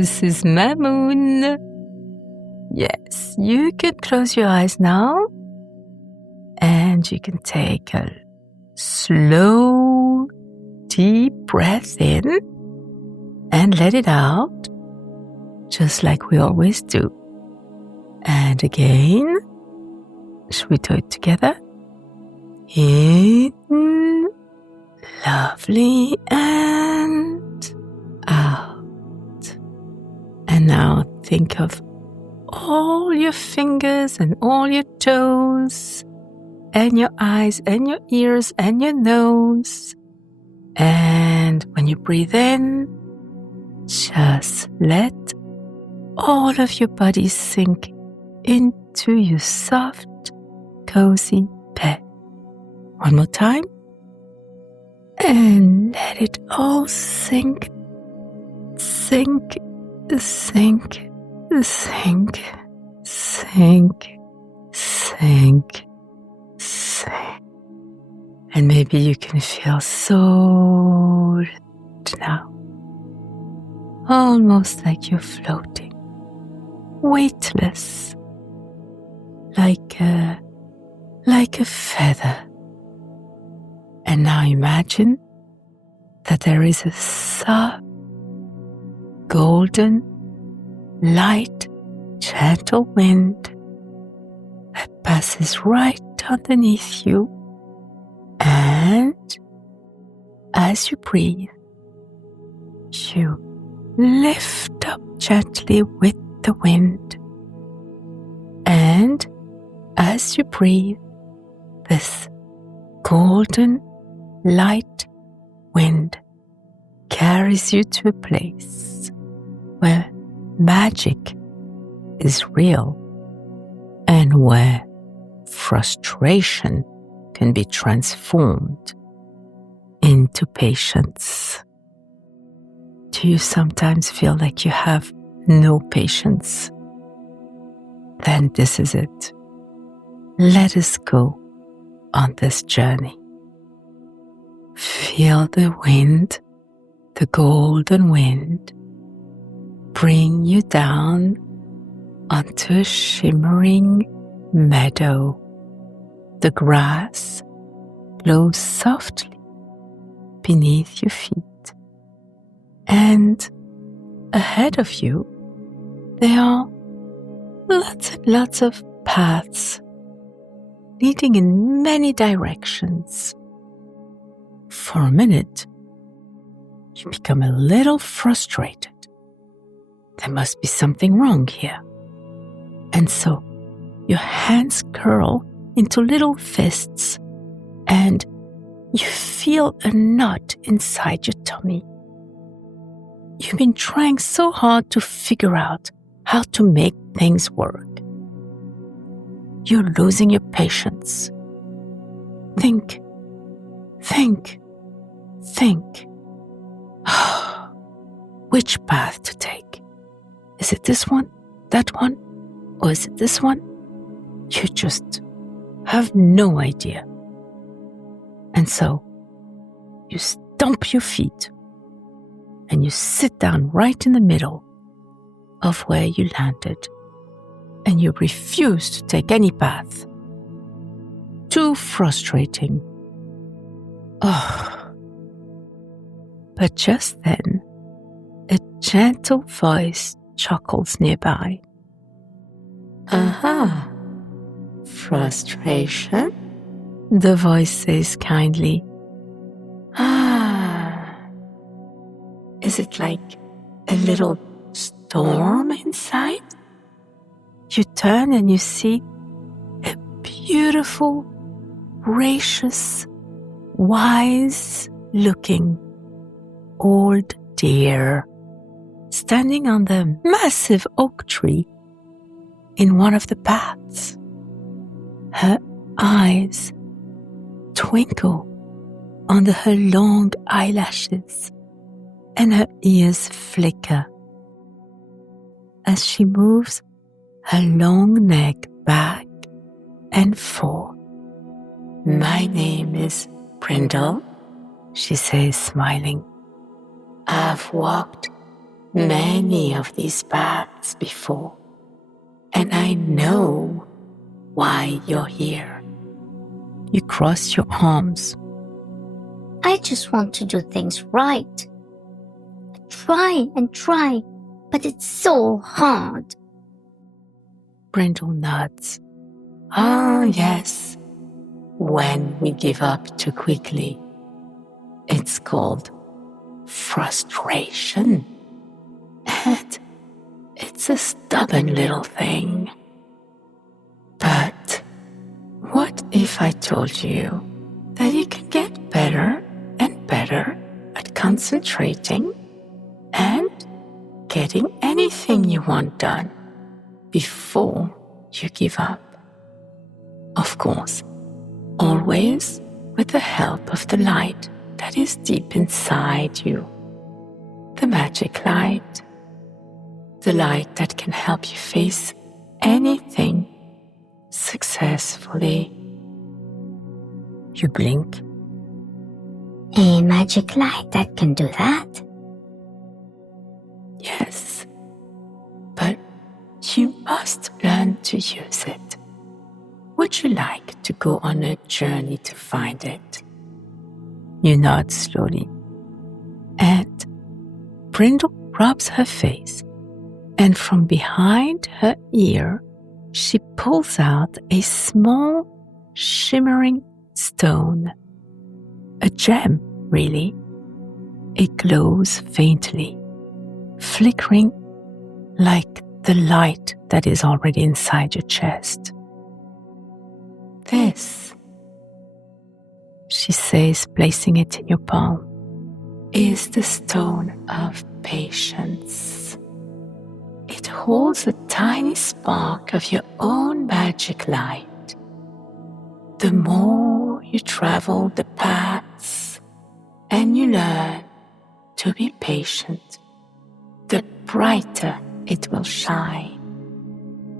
this is my moon. Yes, you can close your eyes now and you can take a slow, deep breath in and let it out, just like we always do. And again, should we do it together? In, lovely, and out. And now think of all your fingers and all your toes and your eyes and your ears and your nose. And when you breathe in, just let all of your body sink into your soft, cozy bed. One more time. And let it all sink, sink, sink, sink, sink, sink, sink. And maybe you can feel so light now. Almost like you're floating, weightless, like a feather. And now imagine that there is a soft, golden, light, gentle wind that passes right underneath you. And as you breathe, you lift up gently with the wind. And as you breathe, this golden light wind carries you to a place where magic is real and where frustration can be transformed into patience. Do you sometimes feel like you have no patience? Then this is it. Let us go on this journey. Feel the wind, the golden wind, bring you down onto a shimmering meadow. The grass glows softly beneath your feet. And ahead of you, there are lots and lots of paths leading in many directions. For a minute, you become a little frustrated. There must be something wrong here. And so your hands curl into little fists and you feel a knot inside your tummy. You've been trying so hard to figure out how to make things work. You're losing your patience. Think, think, think. Which path to take? Is it this one, that one, or is it this one? You just have no idea. And so you stomp your feet and you sit down right in the middle of where you landed, and you refuse to take any path. Too frustrating. But just then, a gentle voice chuckles nearby. Aha! Frustration? The voice says kindly. Is it like a little storm inside? You turn and you see a beautiful, gracious, wise-looking old deer standing on the massive oak tree in one of the paths. Her eyes twinkle under her long eyelashes and her ears flicker as she moves her long neck back and forth. My name is Brindle, she says, smiling. I've walked many of these paths before, and I know why you're here. You cross your arms. I just want to do things right. I try and try, but it's so hard. Brindle nods. Ah, yes. When we give up too quickly, it's called frustration. And it's a stubborn little thing. But what if I told you that you can get better and better at concentrating and getting anything you want done before you give up? Of course, always with the help of the light that is deep inside you. The magic light. The light that can help you face anything successfully. You blink. A magic light that can do that? Yes, but you must learn to use it. Would you like to go on a journey to find it? You nod slowly, and Brindle rubs her face, and from behind her ear, she pulls out a small, shimmering stone. A gem, really. It glows faintly, flickering like the light that is already inside your chest. This, she says, placing it in your palm, is the stone of patience. It holds a tiny spark of your own magic light. The more you travel the paths and you learn to be patient, the brighter it will shine.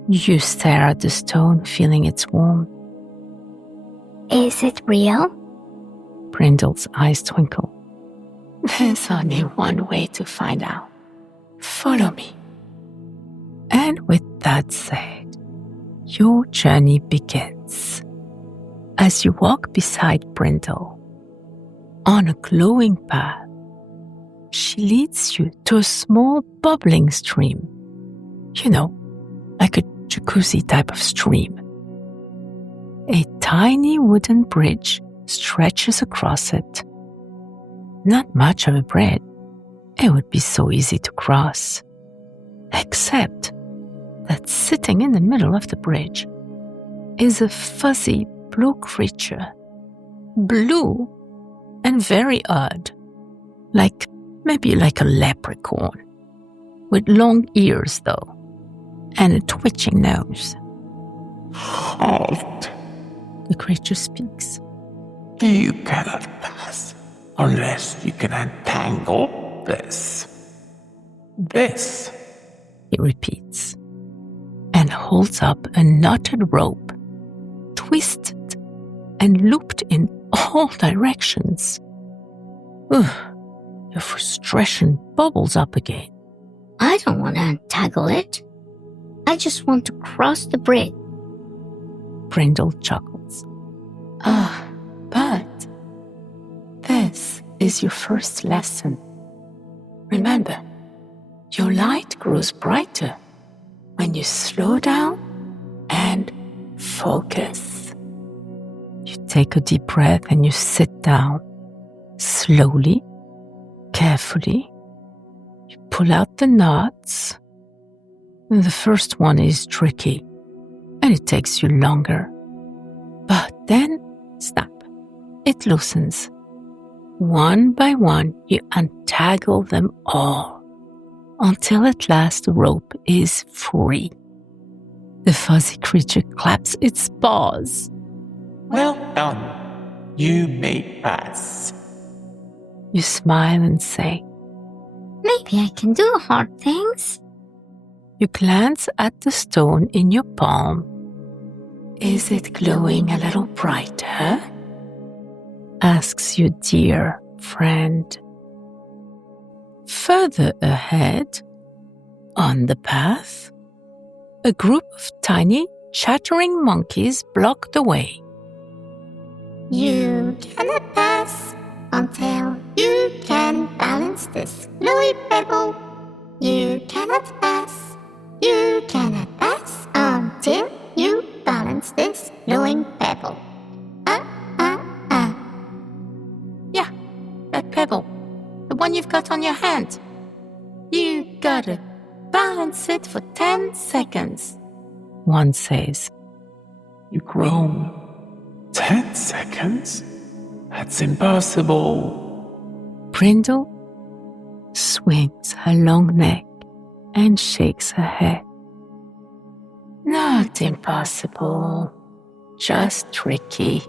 You stare at the stone, feeling its warmth. Is it real? Brindle's eyes twinkle. There's only one way to find out. Follow me. And with that said, your journey begins. As you walk beside Brindle, on a glowing path, she leads you to a small bubbling stream. You know, like a jacuzzi type of stream. A tiny wooden bridge stretches across it. Not much of a bridge. It would be so easy to cross. Except that sitting in the middle of the bridge is a fuzzy blue creature. Blue and very odd. Maybe like a leprechaun. With long ears though. And a twitching nose. Halt! The creature speaks. You cannot pass unless you can untangle this. This. It repeats. And holds up a knotted rope, twisted and looped in all directions. Your frustration bubbles up again. I don't want to untangle it. I just want to cross the bridge. Brindle chuckles. But this is your first lesson. Remember, your light grows brighter when you slow down and focus. You take a deep breath and you sit down. Slowly, carefully, you pull out the knots. The first one is tricky and it takes you longer. But then, snap, it loosens. One by one, you untangle them all until at last the rope is free. The fuzzy creature claps its paws. Well done. You may pass. You smile and say, Maybe I can do hard things. you glance at the stone in your palm. Is it glowing a little brighter? Asks your dear friend. Further ahead, on the path, a group of tiny, chattering monkeys block the way. You cannot pass until you can balance this glowy pebble. You cannot pass. You cannot pass until you balance this glowing pebble. Yeah, that pebble. The one you've got on your hand. You gotta balance it for 10 seconds, one says. You groan. 10 seconds? That's impossible. Brindle swings her long neck and shakes her head. Not impossible, just tricky.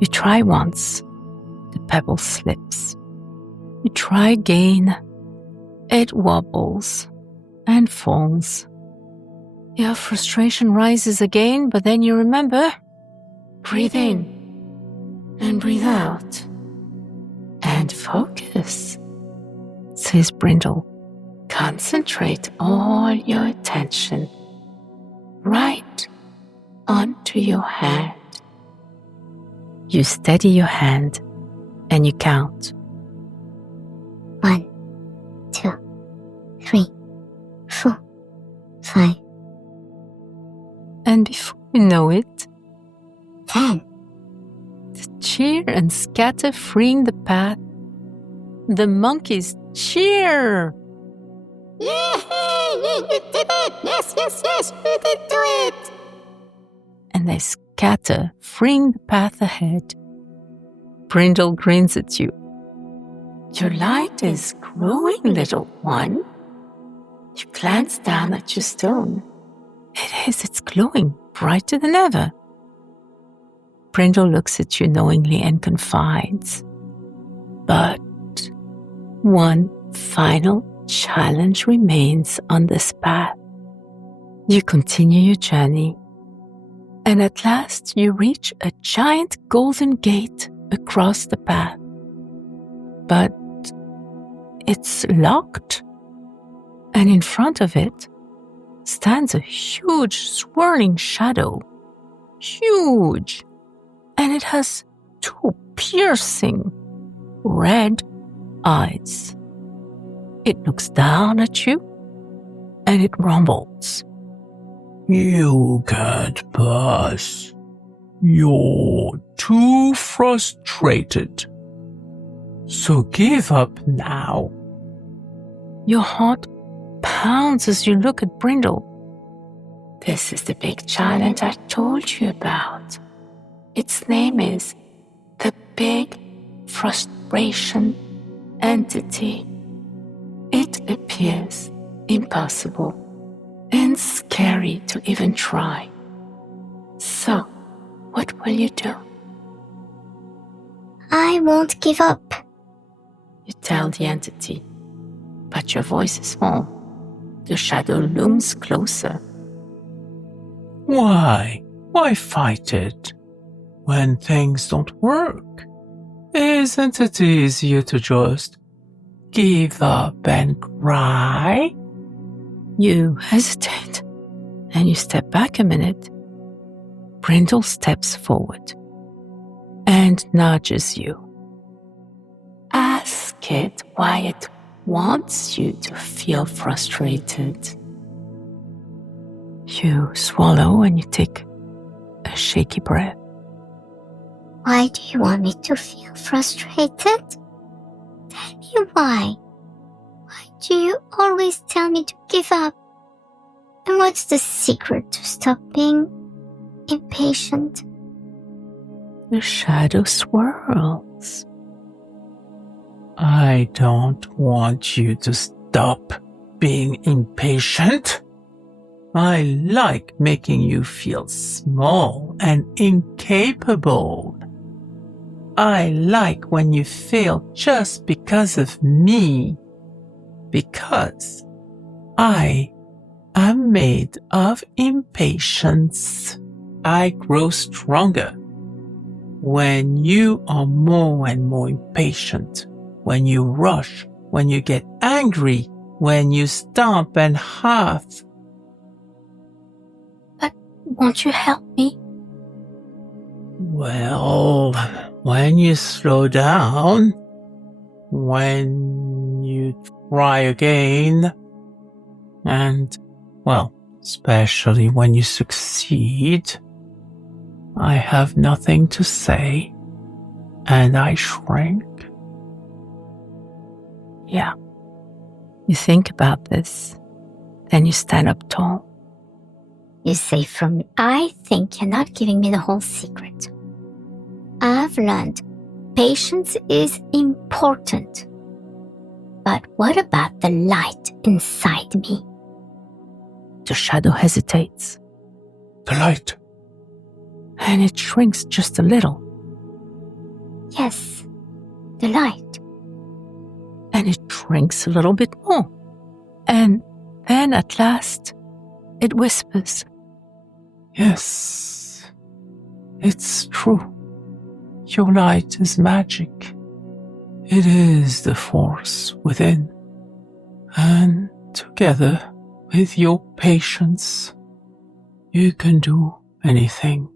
You try once, the pebble slips. You try again, it wobbles and falls. Your frustration rises again, but then you remember, breathe in and breathe out. And focus, says Brindle. Concentrate all your attention right onto your hand. You steady your hand and you count. 1, 2, 3, 4, 5. And before you know it, 10. the cheer and scatter freeing the path. The monkeys cheer. Yay! You did it! Yes, you did do it! And they scatter, freeing the path ahead. Brindle grins at you. Your light is growing, little one. You glance down at your stone. It is, it's glowing brighter than ever. Brindle looks at you knowingly and confides. But one final challenge remains on this path. You continue your journey, and at last you reach a giant golden gate across the path. But it's locked, and in front of it stands a huge swirling shadow. Huge! And it has 2 piercing red eyes. It looks down at you, and it rumbles. You can't pass. You're too frustrated. So give up now. Your heart pounds as you look at Brindle. This is the big challenge I told you about. Its name is the Big Frustration Entity. It appears impossible and scary to even try. So, what will you do? I won't give up. You tell the entity, but your voice is small. The shadow looms closer. Why? Why fight it? When things don't work, isn't it easier to just give up and cry? You hesitate, and you step back a minute. Brindle steps forward and nudges you. Ask it why it wants you to feel frustrated. You swallow and you take a shaky breath. Why do you want me to feel frustrated? Tell me why. Why do you always tell me to give up? And what's the secret to stop being impatient? The shadow swirls. I don't want you to stop being impatient. I like making you feel small and incapable. I like when you fail just because of me. Because I am made of impatience. I grow stronger when you are more and more impatient, when you rush, when you get angry, when you stomp and huff. But won't you help me? Well, when you slow down, when you try again, and, well, especially when you succeed, I have nothing to say, and I shrink. Yeah. You think about this, then you stand up tall. You say from me, I think you're not giving me the whole secret. I've learned patience is important. But what about the light inside me? The shadow hesitates. The light. And it shrinks just a little. Yes, the light. And it shrinks a little bit more. And then at last, it whispers. Yes, it's true. Your light is magic. It is the force within. And together with your patience, you can do anything.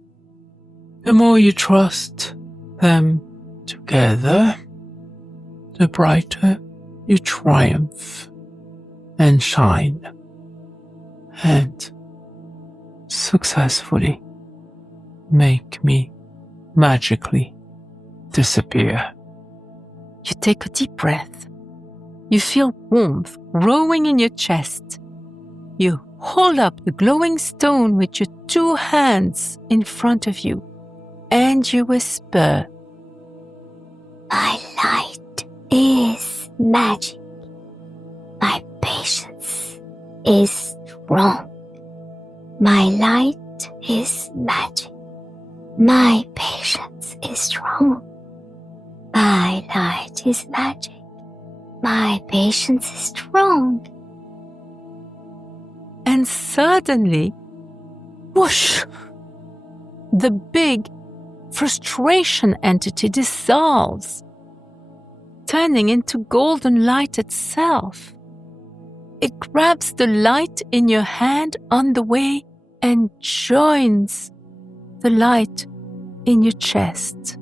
The more you trust them together, the brighter you triumph and shine and successfully make me magically disappear. You take a deep breath. You feel warmth growing in your chest. You hold up the glowing stone with your 2 hands in front of you, and you whisper, My light is magic. My patience is strong. My light is magic. My patience is strong. My light is magic. My patience is strong. and suddenly, whoosh, the big frustration entity dissolves, turning into golden light itself. It grabs the light in your hand on the way and joins the light in your chest,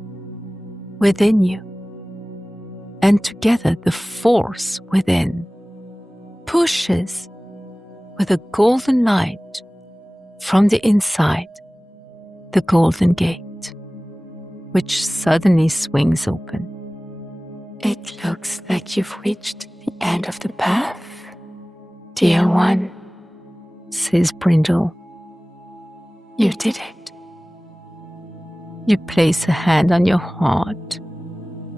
within you. And together the force within pushes with a golden light from the inside, the golden gate, which suddenly swings open. It looks like you've reached the end of the path, dear one, says Brindle. You did it. You place a hand on your heart.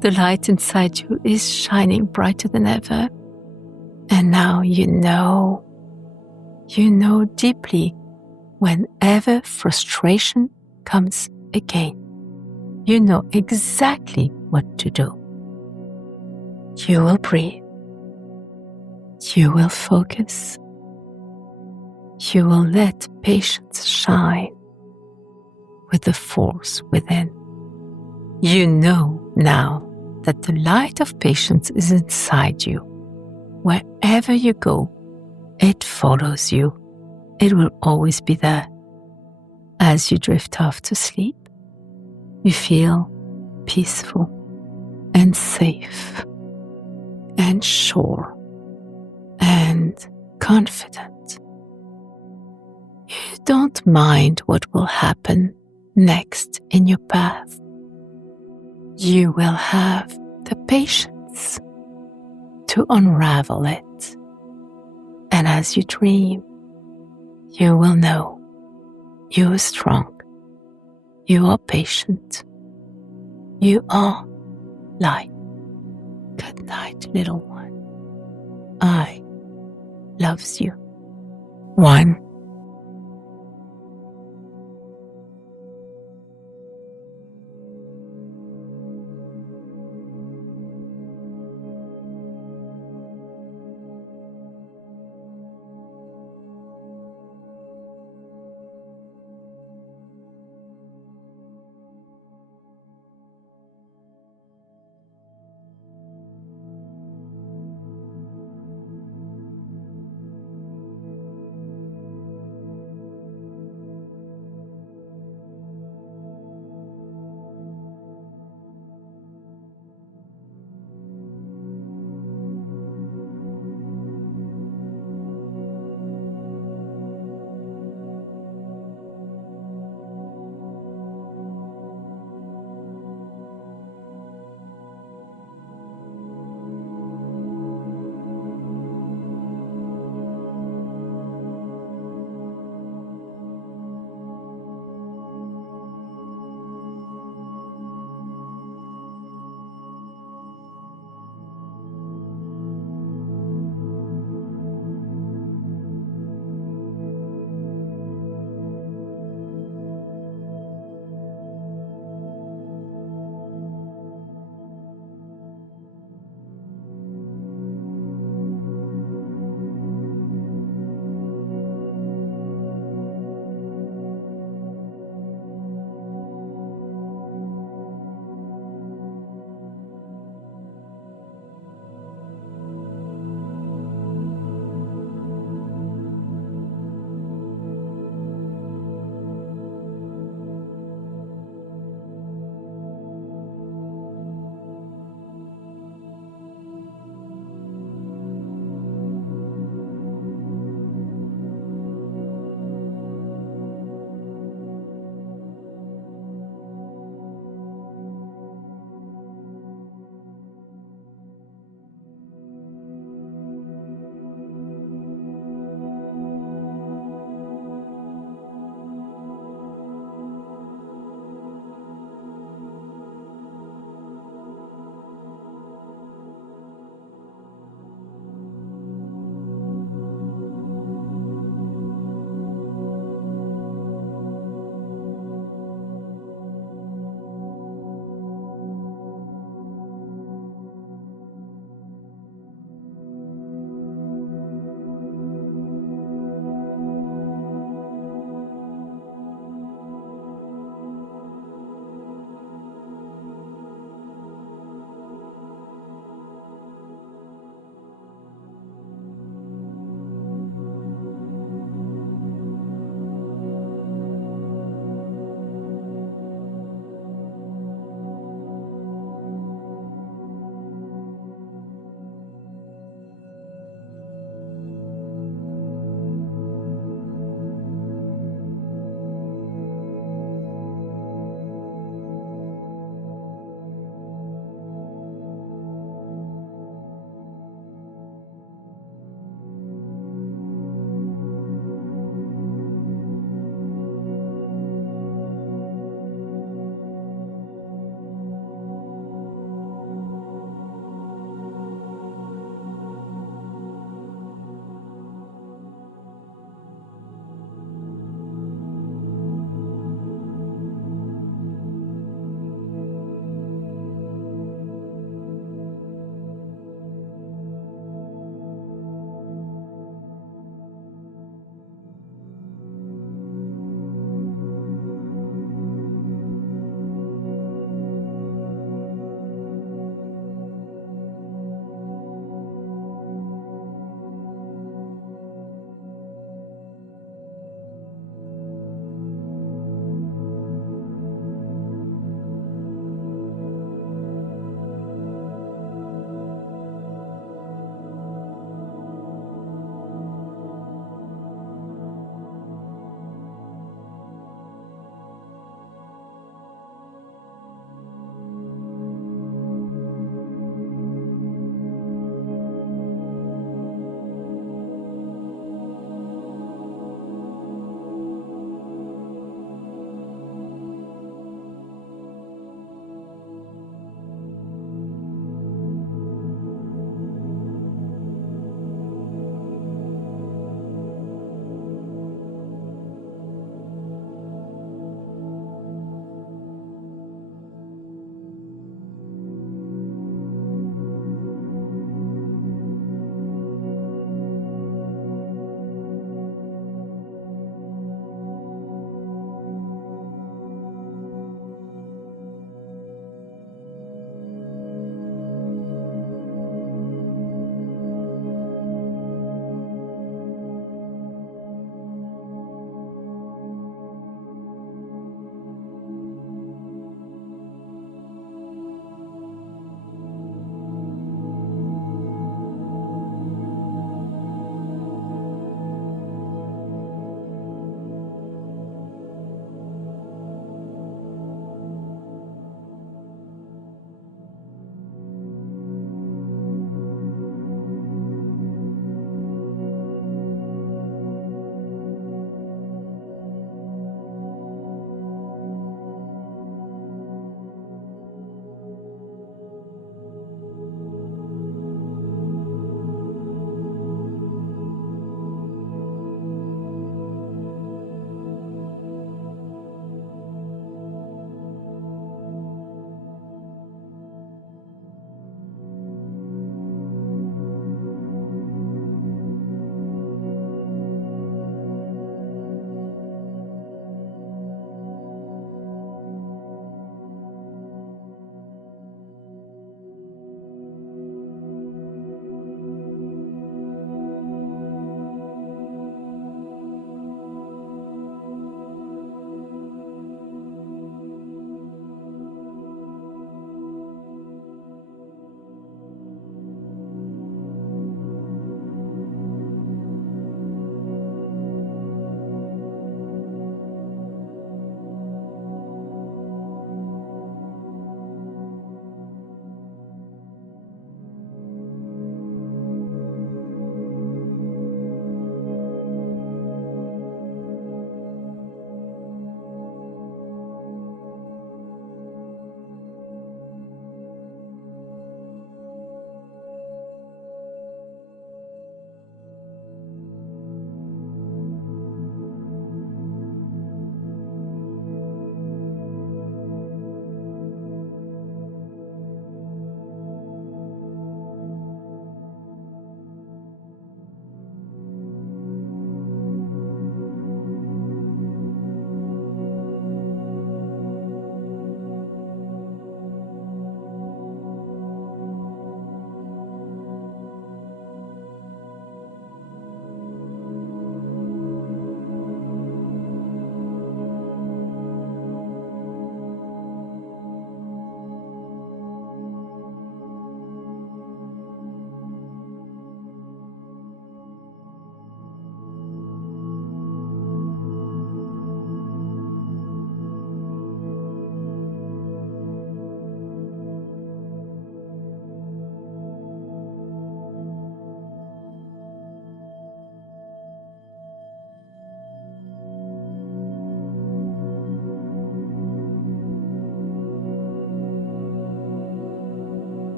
The light inside you is shining brighter than ever. And now you know deeply whenever frustration comes again. You know exactly what to do. You will breathe. You will focus. You will let patience shine with the force within. You know now that the light of patience is inside you. Wherever you go, it follows you. It will always be there. As you drift off to sleep, you feel peaceful and safe and sure and confident. You don't mind what will happen next in your path. You will have the patience to unravel it. And as you dream, you will know you are strong, you are patient, you are light. Good night, little one. I loves you. 1.